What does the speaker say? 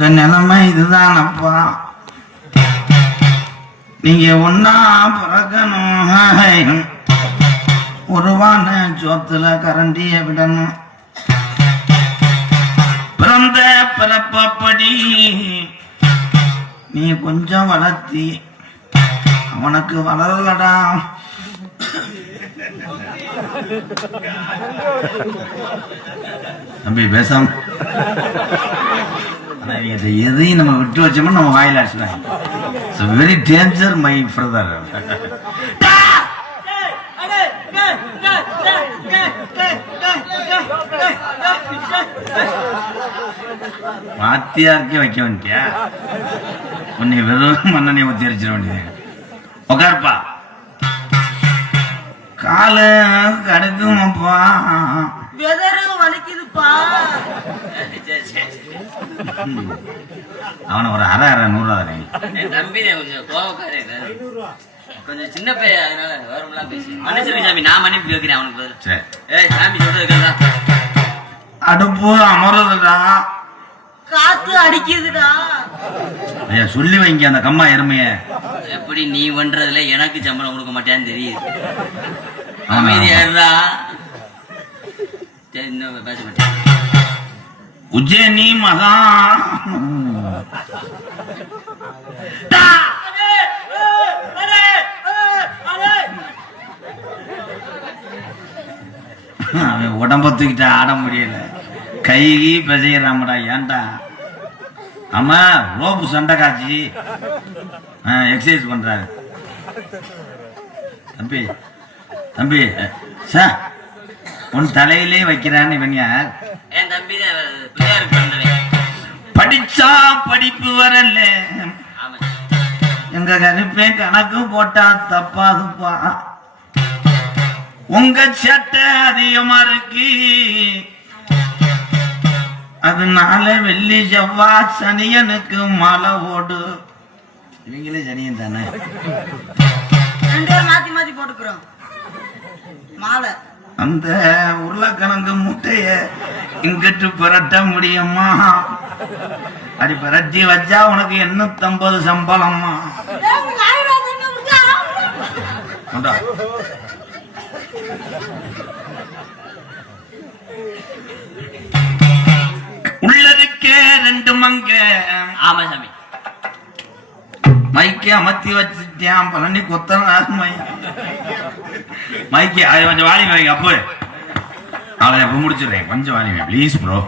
உங்க நிலைமை இதுதானப்பா. நீங்க ஒன்னா பிறக்கணும், உருவான சோத்துல கரண்டிய விடணும். பிறந்த பிறப்படி நீ கொஞ்சம் வளர்த்தி அவனுக்கு வளரலடா. தம்பி பேசாம எதையும் நம்ம விட்டு வச்சோம்னா நம்ம வாயில அடிச்சுதான். Very danger my brother. வாத்தியாருக்கே வைக்க வேண்டியா? உன்னை வெறும் மண்ணெண்ணெய் ஊத்தி அடிச்சிட வேண்டியது. உட்காருப்பா. காலு கடுக்குமாப்பா, வலிக்குதுப்பா. அவனை ஒரு அரை 100 தம்பி கொஞ்சம் கோவக்காரே, கொஞ்சம் சின்ன பையன், அதனால வேறமெல்லாம் பேசி மன்னிச்சிருக்க சாமி. நான் மன்னிப்பு கேட்கிறேன் அவனுக்கு பதில். சரி. சாமி சொல்றதுக்கா அடுப்பு அமர்றதுடா, காத்து அடிக்குதுடா. ஐயா சொல்லி வைங்க அந்த கம்மா எருமைய. எப்படி நீ பண்றதுல எனக்கு சம்பளம் கொடுக்க மாட்டேன்னு தெரியுது. அமைதியா பேச மாட்டேன். உஜ்ஜயினி மகா அவன் உடம்ப தூக்கிட்ட ஆட முடியல, கை பெசையறாமடா. ஏன்டா? ஆமா, ரோப்பு சண்டை காட்சி எக்ஸசைஸ் பண்றாரு. தம்பி தம்பி சார், உன் தலையிலே வைக்கிறான்னு இவன் யார்? என் தம்பி பிள்ளையாருக்கு பிறந்தவன். படிச்சா படிப்பு வரல, எங்க கருப்பே கணக்கு போட்டா தப்பாதுப்பா. உங்க சட்டை அதிகமா இருக்கு, அதனால வெள்ளி செவ்வாய் சனியனுக்கு மாலை ஓடு. இவங்களே சனியன் தானே, மாத்தி மாத்தி போட்டுக்கிறோம் மாலை. அந்த உருளைக்கிழங்கு முட்டைய இங்கிட்டு புரட்ட முடியுமா? அப்படி புரட்டி வச்சா உனக்கு 850 சம்பளமா? உள்ளதுக்கே 2 மங்க. ஆமா சாமி. மைக்கே அமர்த்தி வச்சுட்டேன் பழனி கொத்தன மைக்கே. அது கொஞ்சம் வாலிங்க அப்போ அவளை எப்ப முடிச்சிடுறேன், கொஞ்சம் வாலிங்க ப்ளீஸ் ப்ரோ.